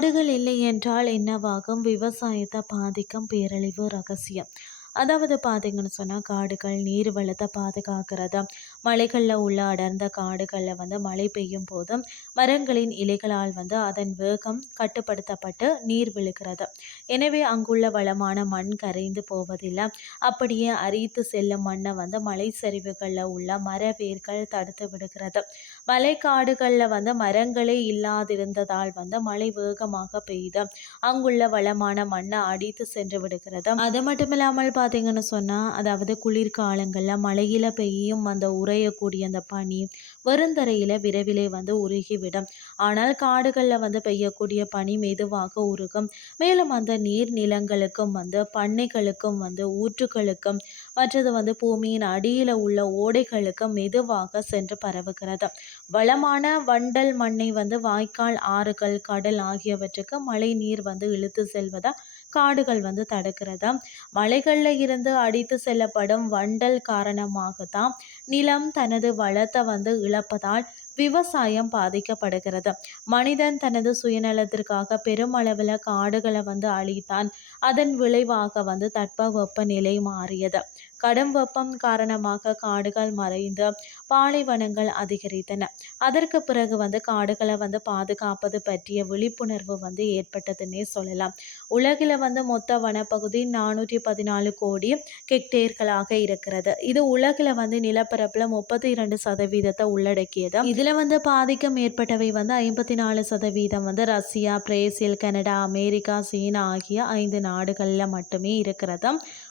காடுகள் இல்லை என்றால் என்னவாகும்? விவசாயத்தை பாதிக்கும் பேரழிவு ரகசியம். அதாவது பார்த்தீங்கன்னு சொன்னால் காடுகள் நீர் வளத்தை பாதுகாக்கிறது மலைகளில் உள்ள அடர்ந்த காடுகளில் வந்து மழை பெய்யும் போது மரங்களின் இலைகளால் வந்து அதன் வேகம் கட்டுப்படுத்தப்பட்டு நீர் விழுகிறது. எனவே அங்குள்ள வளமான மண் கரைந்து போவதில்லை. அப்படியே அரித்து செல்லும் மண்ணை வந்து மலை சரிவுகளில் உள்ள மர வேர்கள் தடுத்து விடுகிறது. மலைக்காடுகளில் வந்து மரங்களே இல்லாதிருந்ததால் வந்து மழை வேகமாக பெய்து அங்குள்ள வளமான மண்ணை அடித்து சென்று விடுகிறது. அது மட்டும் இல்லாமல் பார்த்தீங்கன்னு சொன்னால் அதாவது குளிர்காலங்களில் மழையில் பெய்யும் அந்த உறையக்கூடிய அந்த பனி வருந்தரையில் விரைவிலே வந்து உருகிவிடும். ஆனால் காடுகளில் வந்து பெய்யக்கூடிய பனி மெதுவாக உருகும். மேலும் அந்த நீர் நிலங்களுக்கும் வந்து பண்ணைகளுக்கும் வந்து ஊற்றுகளுக்கும் மற்றது வந்து பூமியின் அடியில் உள்ள ஓடைகளுக்கு மெதுவாக சென்று பரவுகிறது. வளமான வண்டல் மண்ணை வந்து வாய்க்கால் ஆறுகள் கடல் ஆகியவற்றுக்கு மழை நீர் வந்து இழுத்து செல்வதால் காடுகள் வந்து தடுக்கிறது? மலைகளில் இருந்து அடித்து செல்லப்படும் வண்டல் காரணமாக தான் நிலம் தனது வளத்தை வந்து இழப்பதால் விவசாயம் பாதிக்கப்படுகிறது. மனிதன் தனது சுயநலத்திற்காக பெருமளவில் காடுகளை வந்து அழித்தான் அதன் விளைவாக வந்து தட்பவெப்ப நிலை மாறியது. கடும் வெப்பம் காரணமாக காடுகள் மறைந்து பாலைவனங்கள் அதிகரித்தன. அதற்கு பிறகு வந்து காடுகளை வந்து பாதுகாப்பது பற்றிய விழிப்புணர்வு வந்து ஏற்பட்டதுன்னே சொல்லலாம். உலகில் வந்து மொத்த வனப்பகுதி நானூற்றி பதினாலு கோடி ஹெக்டேர்களாக இருக்கிறது. இது உலகில் வந்து நிலப்பரப்பில் முப்பத்தி இரண்டு சதவீதத்தை உள்ளடக்கியது. இதில் வந்து பாதிக்க ஏற்பட்டவை வந்து ஐம்பத்தி நாலு சதவீதம் வந்து Russia Brazil Canada America China ஆகிய ஐந்து நாடுகளில் மட்டுமே இருக்கிறது.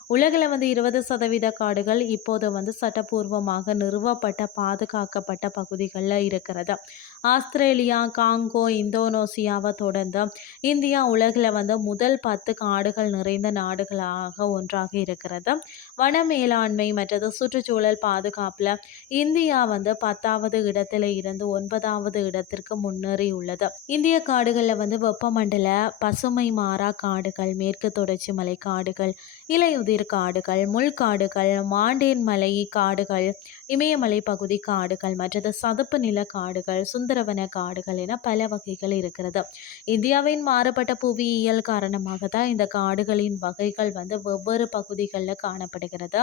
உலகில் வந்து இருபது சதவீத காடுகள் இப்போது வந்து சட்டப்பூர்வமாக நிறுவப்பட்ட பாதுகாக்கப்பட்ட பகுதிகளில் இருக்கிறது. ஆஸ்திரேலியா காங்கோ இந்தோனேசியாவை தொடர்ந்து இந்தியா உலகில் வந்து முதல் பத்து காடுகள் நிறைந்த நாடுகளாக ஒன்றாக இருக்கிறது. வன மேலாண்மை மற்றது சுற்றுச்சூழல் பாதுகாப்பில் இந்தியா வந்து பத்தாவது இடத்துல இருந்து ஒன்பதாவது இடத்திற்கு முன்னேறி உள்ளது. இந்திய காடுகளில் வந்து வெப்பமண்டல பசுமை மாறா காடுகள் மேற்கு தொடர்ச்சி மலை காடுகள் இலையுதிர் காடுகள் முள்காடுகள் மாண்டேன் மலை காடுகள் இமயமலை பகுதி காடுகள் மற்றது சதுப்பு நில காடுகள் சுந்த சுந்தரவன காடுகள் என பல வகைகள் இருக்கிறது. இந்தியாவின் மாறுபட்ட புவியியல் காரணமாக தான் இந்த காடுகளின் வகைகள் வந்து வெவ்வேறு பகுதிகளில் காணப்படுகிறது.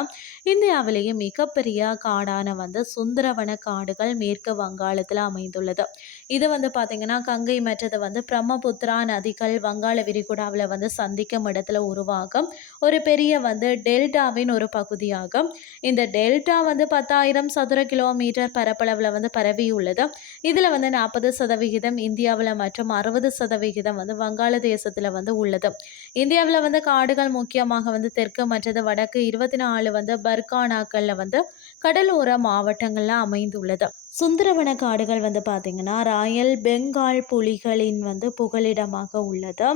இந்தியாவிலேயே மிகப்பெரிய காடான வந்து சுந்தரவன காடுகள் மேற்கு வங்காளத்தில் அமைந்துள்ளது. இது வந்து பார்த்திங்கன்னா கங்கை மற்றது வந்து பிரம்மபுத்திரா நதிகள் வங்காள விரிகுடாவில் வந்து சந்திக்கும் இடத்துல உருவாகும். ஒரு பெரிய வந்து டெல்டாவின் ஒரு பகுதியாகும். இந்த டெல்டா வந்து பத்தாயிரம் சதுர கிலோமீட்டர் பரப்பளவில் வந்து பரவியுள்ளது இதில் வந்து நாற்பது சதவிகிதம் இந்தியாவில் மற்றும் அறுபது சதவிகிதம் வந்து வங்காள தேசத்தில் வந்து உள்ளது. இந்தியாவில் வந்து காடுகள் முக்கியமாக வந்து தெற்கு மற்றது வடக்கு இருபத்தி நாலு வந்து பர்கானாக்களில் வந்து கடலோர மாவட்டங்களில் அமைந்துள்ளது. சுந்தரவன காடுகள் வந்து பார்த்திங்கன்னா ராயல் பெங்கால் புலிகளின் வந்து புகலிடமாக உள்ளது.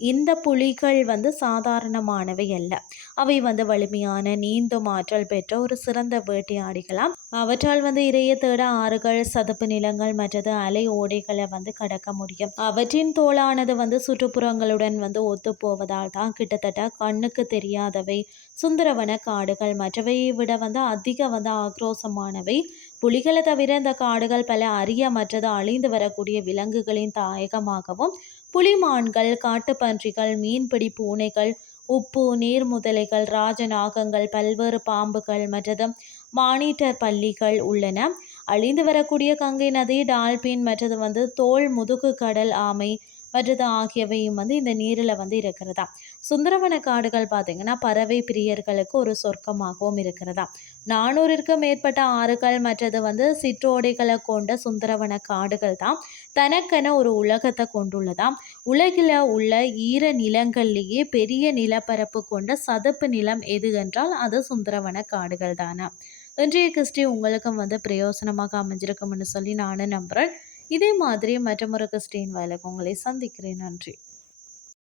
இந்த புலிகள் வந்து சாதாரணமானவை அல்ல. அவை வந்து வலிமையான நீந்தும் ஆற்றல் பெற்ற ஒரு சிறந்த வேட்டையாடிகளாம். அவற்றால் வந்து இறைய தேட ஆறுகள் சதுப்பு நிலங்கள் மற்றது அலை ஓடைகளை வந்து கடக்க முடியும். அவற்றின் தோளானது வந்து சுற்றுப்புறங்களுடன் வந்து ஒத்து போவதால் தான் கிட்டத்தட்ட கண்ணுக்கு தெரியாதவை சுந்தரவன காடுகள். மற்றவையை விட வந்து அதிக வந்து ஆக்ரோசமானவை. புலிகளை தவிர இந்த காடுகள் பல அரிய மற்றது அழிந்து வரக்கூடிய விலங்குகளின் தாயகமாகவும் புலிமான்கள் காட்டுப்பன்றிகள் மீன்பிடி பூனைகள் உப்பு நீர் முதலைகள் ராஜநாகங்கள் பல்வேறு பாம்புகள் மற்றது மானிட்டர் பள்ளிகள் உள்ளன. அழிந்து வரக்கூடிய கங்கை நதி டால்பின் மற்றது வந்து தோல் முதுகு கடல் ஆமை மற்றது ஆகியவையும் வந்து இந்த நீரில் வந்து இருக்கிறதா. சுந்தரவன காடுகள் பார்த்திங்கன்னா பறவை பிரியர்களுக்கு ஒரு சொர்க்கமாகவும் இருக்கிறதா. நானூறுக்கும் மேற்பட்ட ஆறுகள் மற்றது வந்து சிற்றோடைகளை கொண்ட சுந்தரவன காடுகள் தான். தனக்கென ஒரு உலகத்தை கொண்டுள்ளதாம் உலகில் உள்ள ஈர நிலங்கள்லேயே பெரிய நிலப்பரப்பு கொண்ட சதுப்பு நிலம் எது என்றால் அது சுந்தரவன காடுகள் தானே. இன்றைய கிறிஸ்டி உங்களுக்கும் வந்து பிரயோசனமாக அமைஞ்சிருக்கும்னு சொல்லி நானும் நம்புகிறேன் இதே மாதிரி மற்ற கிறிஸ்டின் வயலுக்கு உங்களை சந்திக்கிறேன். நன்றி.